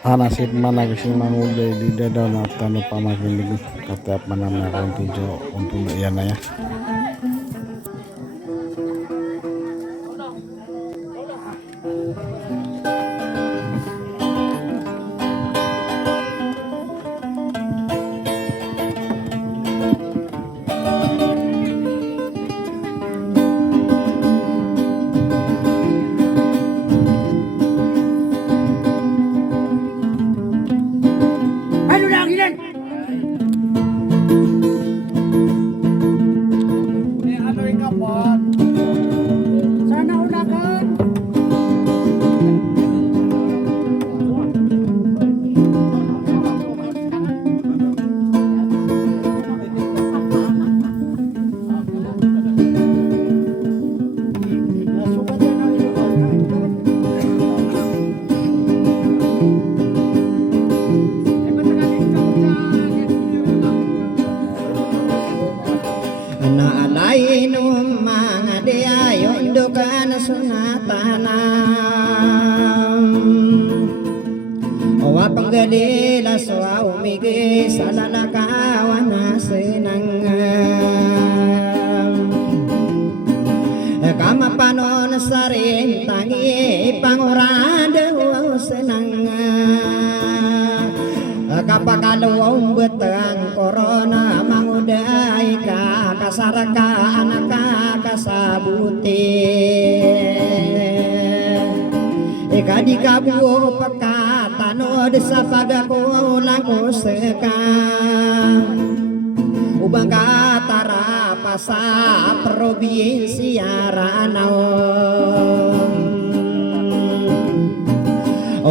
Nasib mana kasi manguday di daw na tanong pa makinig katap manamna kung tujo untuk yan na ya. Naalainom mga diayon dukan sunatanam wapang galila so umigi sa lalakawan na sinangam kamapanon sa rin tangi pangurada sinangam kapakalawang betang corona manguday ka kasaraka anak kasabuti ikadi kabuo pagkatanod sa pagakulang kuseka ubang katara pa sa probinsya Ranao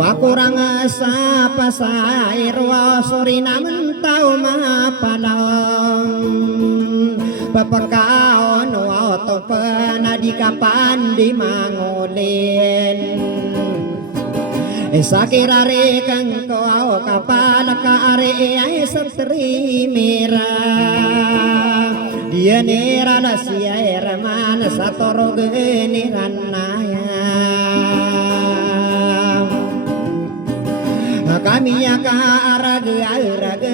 ako rang sa pasairo sorry naman tao mapalang papakaon o auto pa na di ka pandi mangulin sa kirari kang ko kapala ka ari ay sa trimira dia nira na siya eraman sa torog niranaya kami akaarag-arag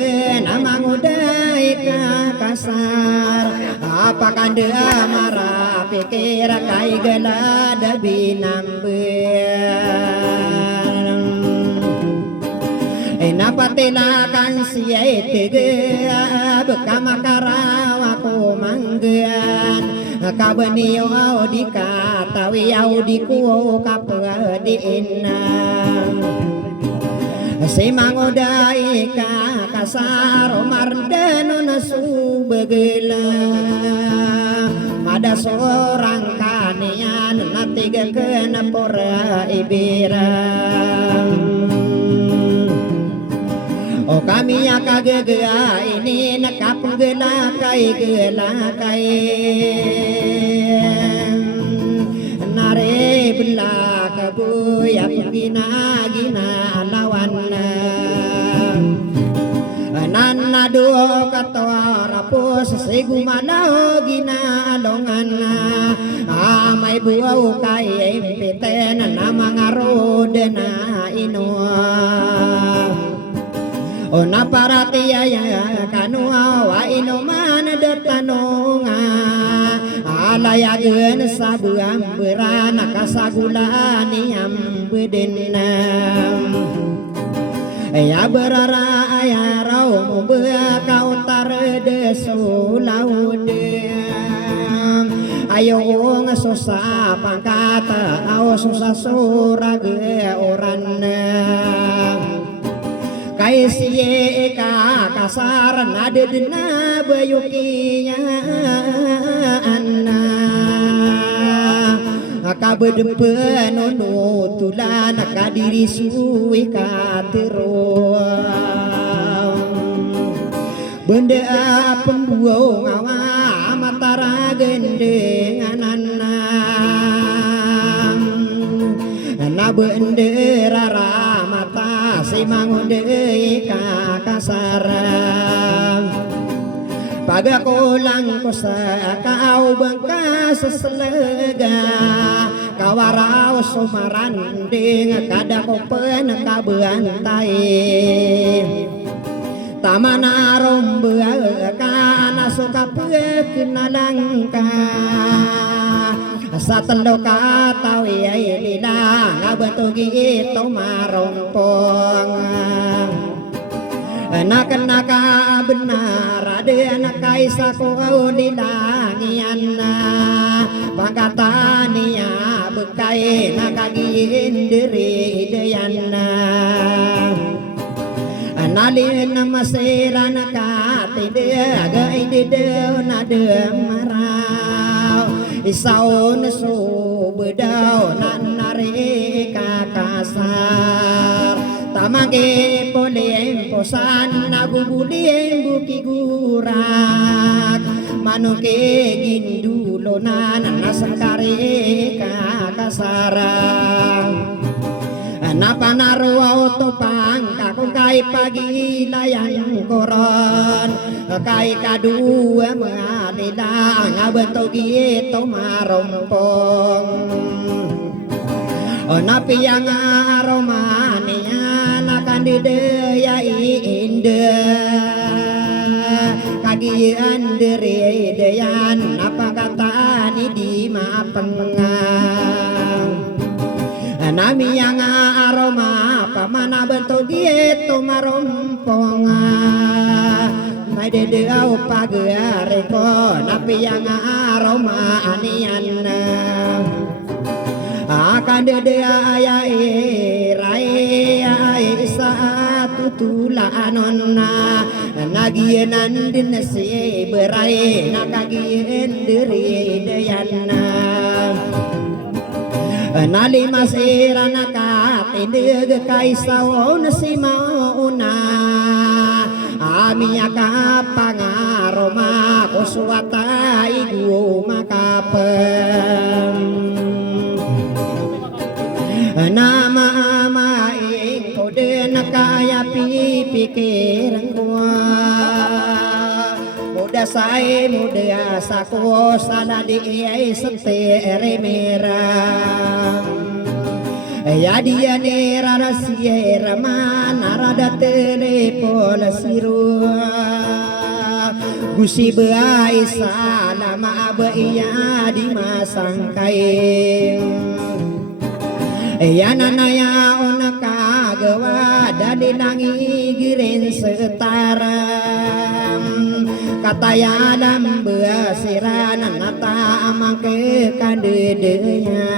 namanguday ka kasar apakah dia marah pikir kay galada binambil napatilakan siya itiga bekamakaraw ako manggan kabaniyo di katawi di ko kapadiin si manguday ka kasaro mardano na subagala mada sorang kanian natiga ke napora ibirang o kami akagaga ini nakapanggala kay nare bela kabuy ang ginalawan nanado katwara po sa sigumanaw ginalongan may buwaw kay impiten na mga road na inuwa o naparatiya kanua wa inuman datanonga alayagan sa buang berana kasagulan yang bedenam ya berara ya raw mo kau tar de sulaud ayo ngasusa pangkata aw susah surag oran kay siye ka kasaran adedna bayukinya anna akabedepen no tulan akadiri suwi kateruang benda pembuang awa matara gendengan anang na bendera ramata si mangudei ka kasarang pagakulang ko sa kau bangka sa salaga kawarau sumaranding kadakopen kabeantai tamana rombea kana suka kenalangka satendo katawi lila ngabatugi to marompong anak-anak benar ada anak kaisa ko lilangian pangkatania bekai nakagiin diri dayana nalin masira nakatide agai dide nade marau isaun su bedau nanare kakasar tamage polem posan nabubuliem buki gurak manuke gindulo nasangkare kakasarang napanaro autopang kakong kay pagilayan koron kay kadua malila ngabentog ito marompong napiyang aromania nakandidaya iinde kagian diri dayan napakatani di mapengang nami yang aroma pamana bentuk gitu maromponga mai dede au pagare ko napi yang aroma aniana akan dede ayai rai saat tulanonna nagienan dinasi berai nakagien diri dayana nali masira nakatindig kaisaw na si mauna amiya kapangaroma kuswata igu makapem nama amaing kode nakaya pipikiran kuwa muda say muda sako sana di ay setere merah ya dia nera rasiera mana rada telepon siru gusi beai salama abaiya di masangkai ya nanaya onaka gawa dari langi giren setara kataya dalam beasiranan nata amang ke kandedenya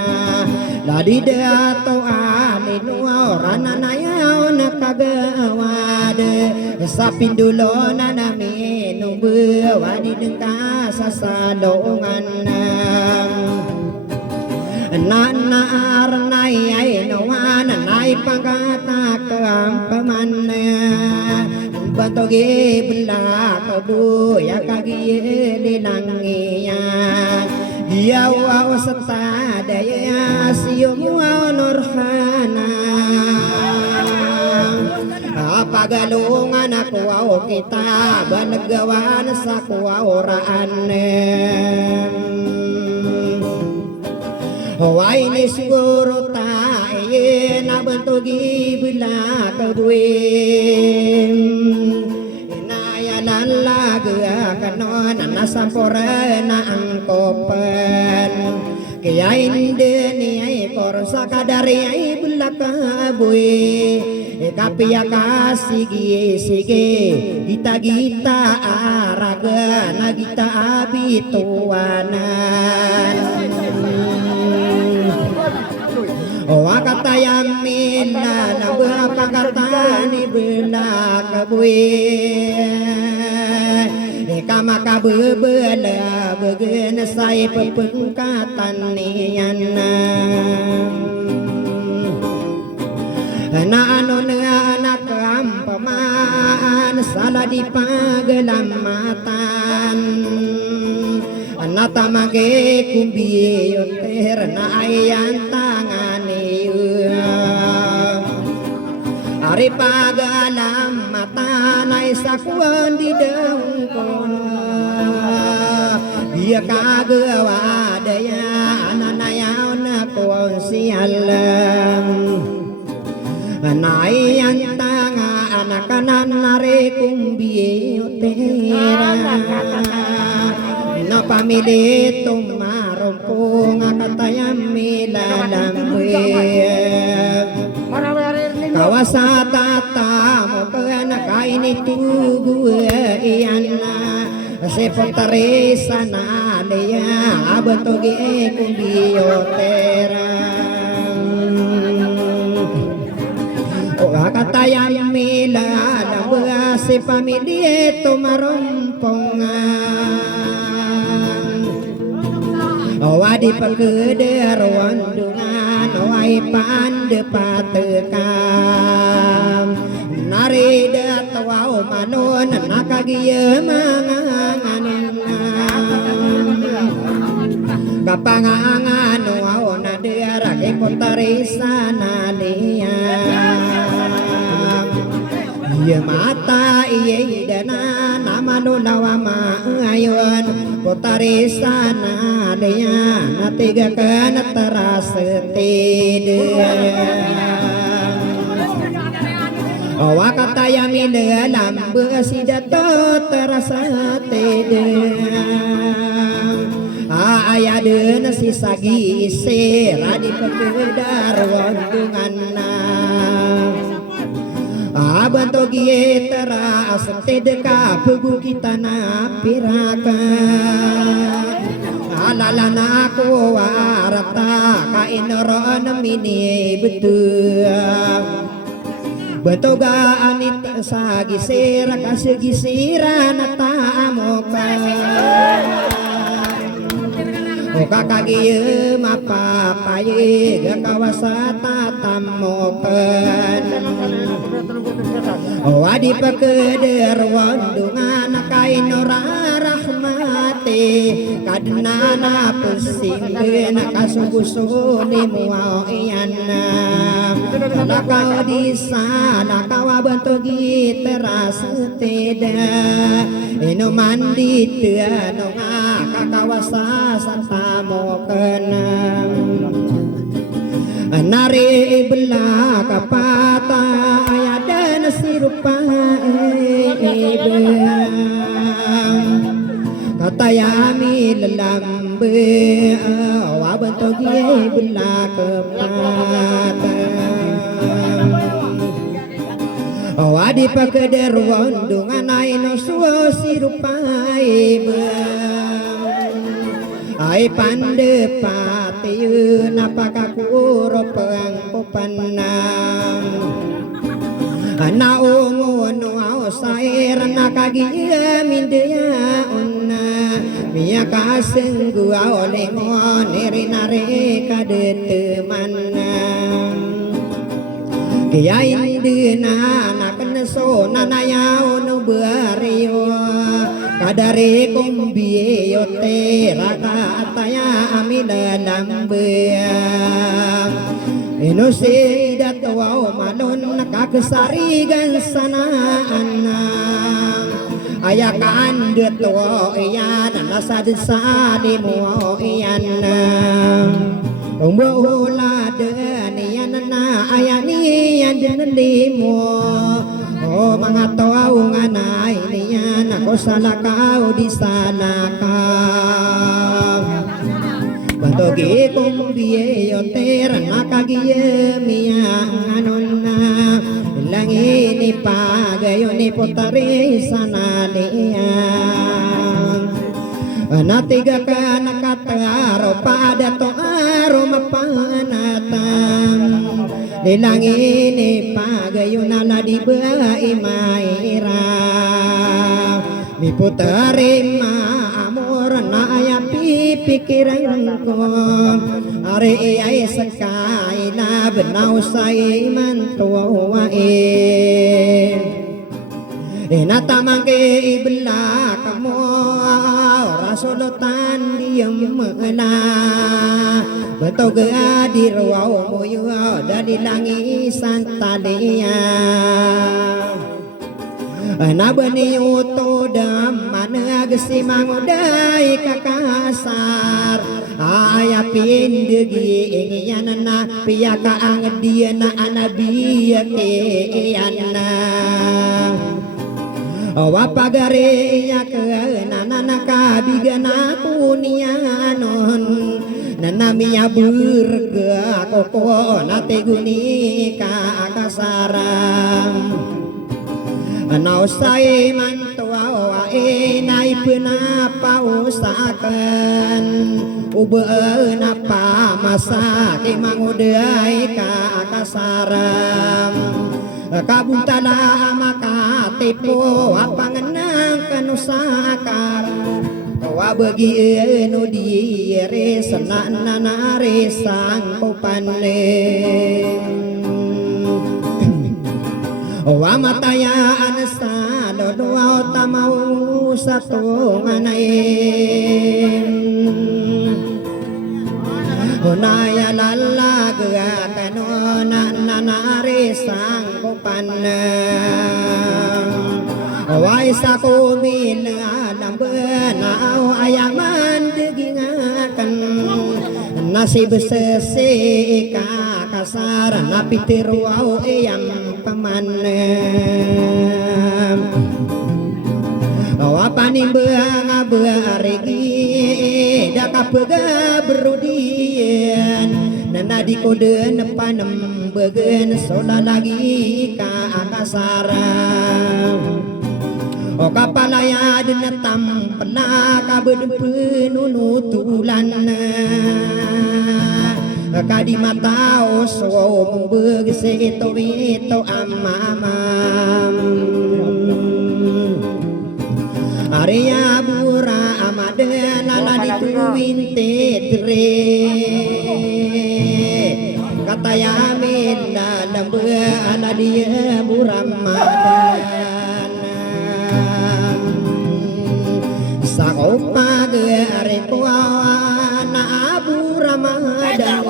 ladi dia to alinu orang naya nakagawade sapindulo nanami numbu wadi dengka sasalongan nana arnai ai nawan nai pangkata kampamannya bantoge bela kebu ya kagi lilangia dia wa seta daya sium wa nurhana apa galungan aku wa kita banegawan sakwa oraan Hawaii ni siguro tayo na bantogi bila kabuin inayalan laga kanon nasampora na ang kopan kaya hindi niya korsa kadari ay bila kabuin kapiya ka sige gita araga na gita abituanan wakatayang mina na berapa ni bela kabuin kama kabebela begen sai pepengkatan niyan na ano na anak kampaman salah di pagelamatan natamage kumbiyon ter na ayan tangani ari pagalam mata na isakwan di daun kono dia kagawa daya ananayaw na ko alam Nai tanga anak-anak nare kumbi utera No pamili tumarumpung akatayam milalamwe Kawasata tamo kana kaini tugu iana Sepotare sana leya abatoge kumbiotera Kakatayam milalamwe si pamili tumarumpungan Wadi pageder wandungan Wai pande patekam Nari datawau manon Nakagiye manganganan Kapangangan wau nadera Kepotari sana liyam Iya mata iya idana Nama nulawa ma'ayun Potari sana liyam Natiga kena terasa tidak Wakatayami dalam bersidato terasa tidak Ayadena sisagi seradi pekedar wandungan Abanto gie terasa tedeka pugu kita napiraka Alalana aku warata kainoron mini betul Betoga anit sa gisira kasi gisira na tamokan O kakagiye mapapaye gakawasata tamokan O adi pekeder wandungan kainora rahmati kadnana pesingge nakasugusuni muao iyana Nakau di sana kawa bentuk terasa tidak Inuman di tiada kakawasa santamo kenam Nari belah kapata ayat sirupa Katayami lelambe wabentogi belah kapata Wadi pakeder wandungan aino suo sirupai Ai pande patiu napakakuro pangkupanam Naungu nuau sair nakagia mindea unna Mia kaseng gua olengo nerinare kadetemanam Kaya indina nakan so nanayao no bariyo kadare kumbi yote raka ataya amila lambeya Inusi datwao malon nakakasarigan sana anam Ayakan datwao iyan nasadisadi mo iyan Umbuhula deniyan na ayani yan dinalimo O mga tawang anay niyan ako salakaw di salakaw Bantogi kumbiye yoter nakagiyemiya anon na Langin ipagayo ni potari sanaliyan Natiga ka nakataro pada to aro mapanatan Nilangin ipagayo na ladibai maira Mi putari maamor na ayapi pikiran ko Are ay sakay na benaw say mantuwain Inatamang ke ibla kamo rasulutan diyam mela Beto ga di ruaw mo yu dari langisan talia Nabani uto dam manag si manguday kakasar Ayat pindegi ingiyana piyaka ang dia na anabiya kiyana wapagare ya ke nana kabigana kunianon nanamiya burga koko nateguni ka akasaram anausay mantuwa nai penapausakan ubeen apa masa manguday ka akasaram kabuntala maka tepo apangenang kanusakar wabagi enu diere senana resang kopanen wamataya anasa doa tamau satu nganain Hunaya lala gea kanona nanare sang kopanang Wai saku mina nambenau ayaman degingakan Nasib sese kasar napi tiruau eyam pamanam Wapanimbang abaregi dakapega berudian nana di kode nepanem begen soda lagi ka akasaram kapalaya denetam pena kabedempenunu tulan kadi matao so membegese itu amamam Arya bura amadena la dituwinte tre kata yamin dalam ana dia buramadan sakopa gare kuana buramadan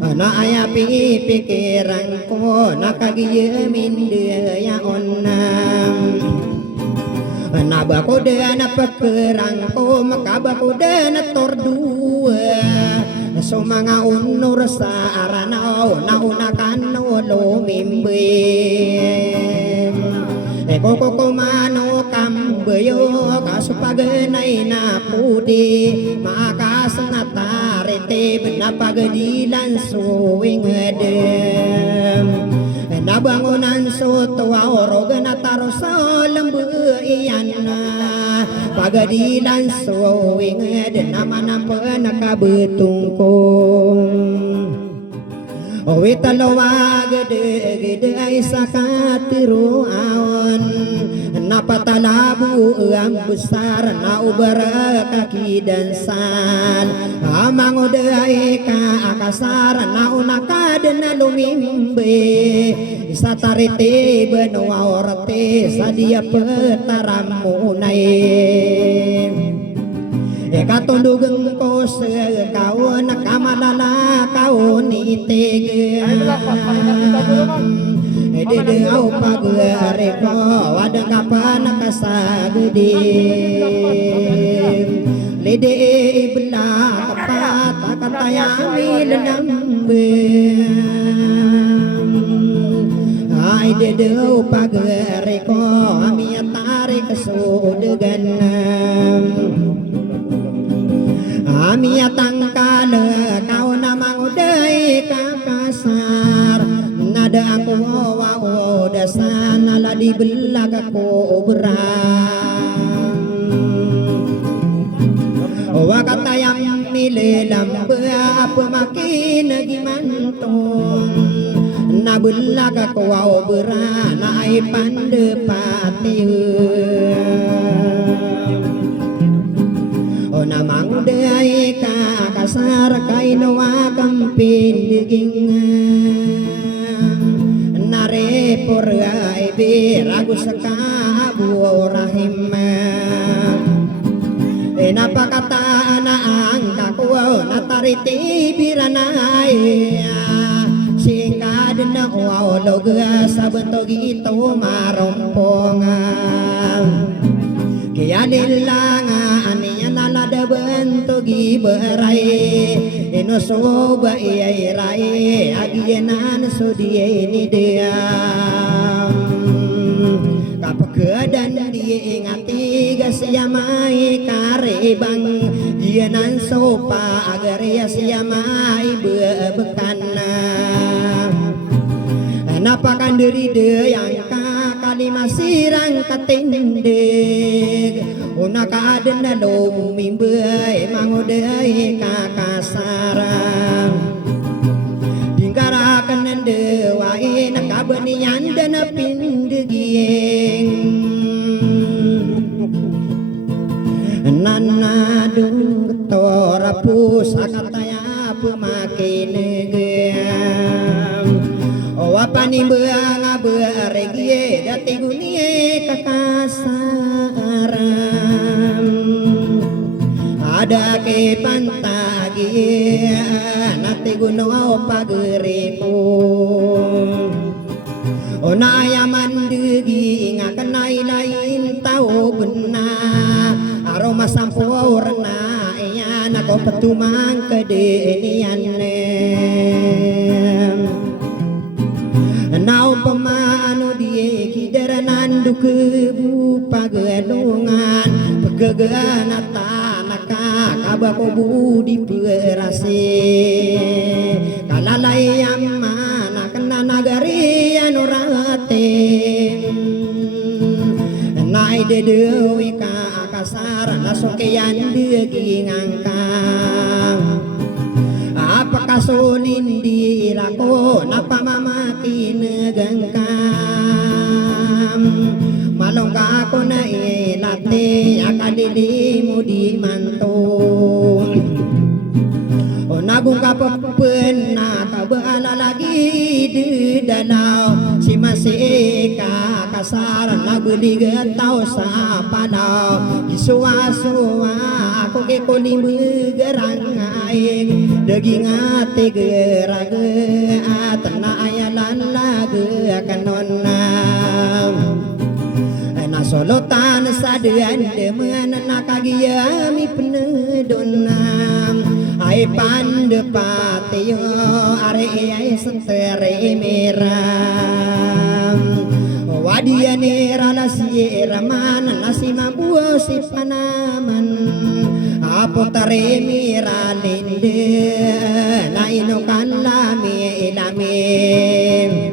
ana aya pikiran ko nakagiye min dia ya onam Nabako na pekerang ko makabako na tordua so mga unor sa aranaw naunakan no lumimbe koko kumano kambayo kasupaganay na pudi makasangatarete benapagadilan suwing edem nabangunan so tuwa orogan at tarosa lambu iyan na pagadilan so winged naman ang panakabutong kong Witalawa gede ay sakatiruan napatalabu ang besar na ubara kakidansan amang uday ka akasar na unakad na lumimbe sa tarite benua orte sa dia petaramunay Katundugeng ko sa kau nakamalala kau nitigan Didaw pagwari ko wadang kapan nakasagudim Lidi ibla kapat akatayami lanambim Ay didaw pagwari ko amiyatari kasudaganam Amiyatang kala kau namang uday kakasar Nada ako wawo dasan ala di belag ako berang Wakatayang mililam apa makin gimantong Nabelag ako wawo berang ay pandepatiyan namang day kakasar kay nawakang pindigingan nare porgay birago sa kaburahim napakataan na ang kakuwaw natariti biranay singkad na uawlog sa bentog ito marompongan kaya nila nga aniya nalada bentogi berai ino soba iyai rai agienan sodie ni diam kapekedan diingati gasiamai karebang gienan sopa agar ya siamai bebekana napakan diri yang kali masirang katindeg una kaden na lumimbe mangudai kakasaran dingkarakan nende wae nakabenian dan pindeging nana dung torapus akataya pemakai negem wapani beang beregie dati gunie kakasaran ada ke pantagi nati guno pageriku ona ayaman degi ngakenai lain tahu benar aroma sampurna ya nako petumang kedenian nau pemanu die kideranan dukebu pagelungan pegegan atanaka kabako budi perase kalalai mana kena nagari anurate nai de dewi ka akasar nasokean degi ngangkang apakah sunin dilako napa mamaki negengkam malongga ako na ilate akadilimu di manto o nagung kapapen na kabaala lagi di danau si masika kasaran naguligat tau sa panaw isuwa-suwa ako ke kuning bergerang aing daging ate gerage atana ayalan lage kanonam na solotan sadean demen nakagiami penedonam ai pandepatyo are ai sentere meram wadiane ralasi raman nasi mabuo si panaman apotare miralinde na inokan lami ilamin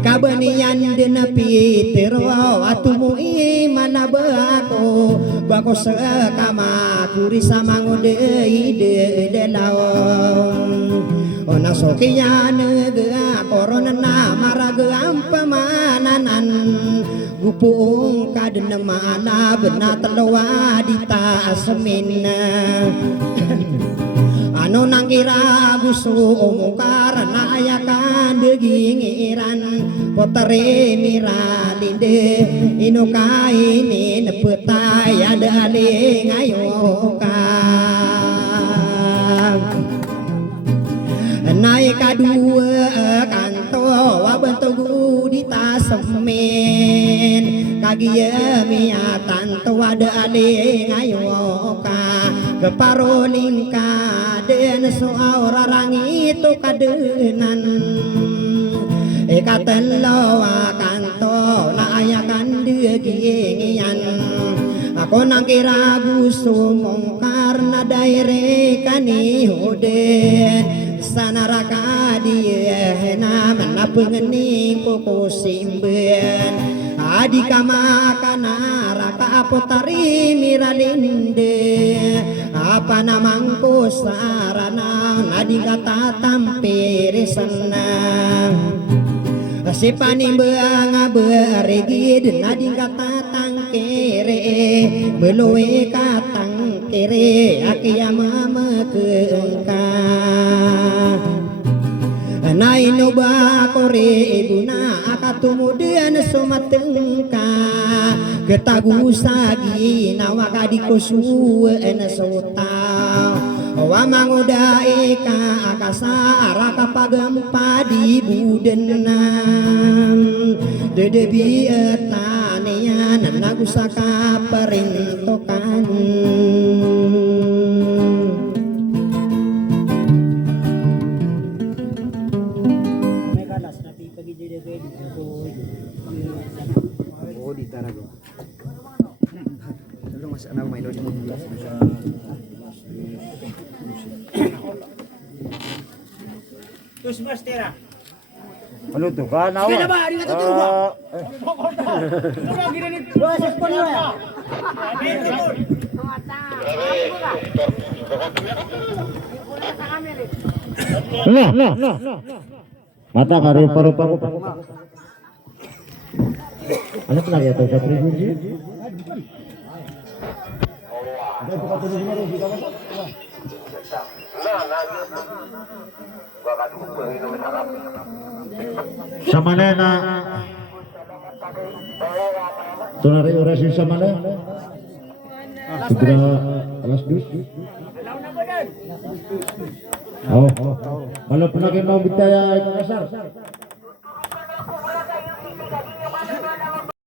kabanian denapi tero atumu imana bako bako sekama kuri samangode ide delawon ona sokian ga korona na maraga ampamananan gupung kaden mana bena telowa dita semina anu nangkira busu karena ayakan degingiran potare miralinde inukai ini nepetai ada ale ngayokan naik kadua kanto wabentogu di tasemen kagia miatan to ada ale ngayoka keparolingka den soal orang itu kadenan ikaten lawa kanto na ayakan degingian ako nang kiragu sumong karena daire kani hoden sanaraka dia na menapengeni koko simben adika makana raka apotari miralinde apa namangku sarana nadika tatampe senang si panimbeang berigid nadika tatang kere beloe katang kere akiyama mekengka naino ba kore ibuna akatumudian sumatengka getagusagi nawakadiko suwe sota wa mangudai ka akasara kapagempa di budenam dedebi etanian nagusaka perintokan Terus mas tera. Ano to ka na? Sige na ba? Hindi ka tutulog ba? Dua sa spon mo ya. No. Mata ka rupa-rupa ko. Ano pala ito sa privilege? Sama na tunari oras yung sama na segera alas 2 oh malah pernah mau kita ya kasar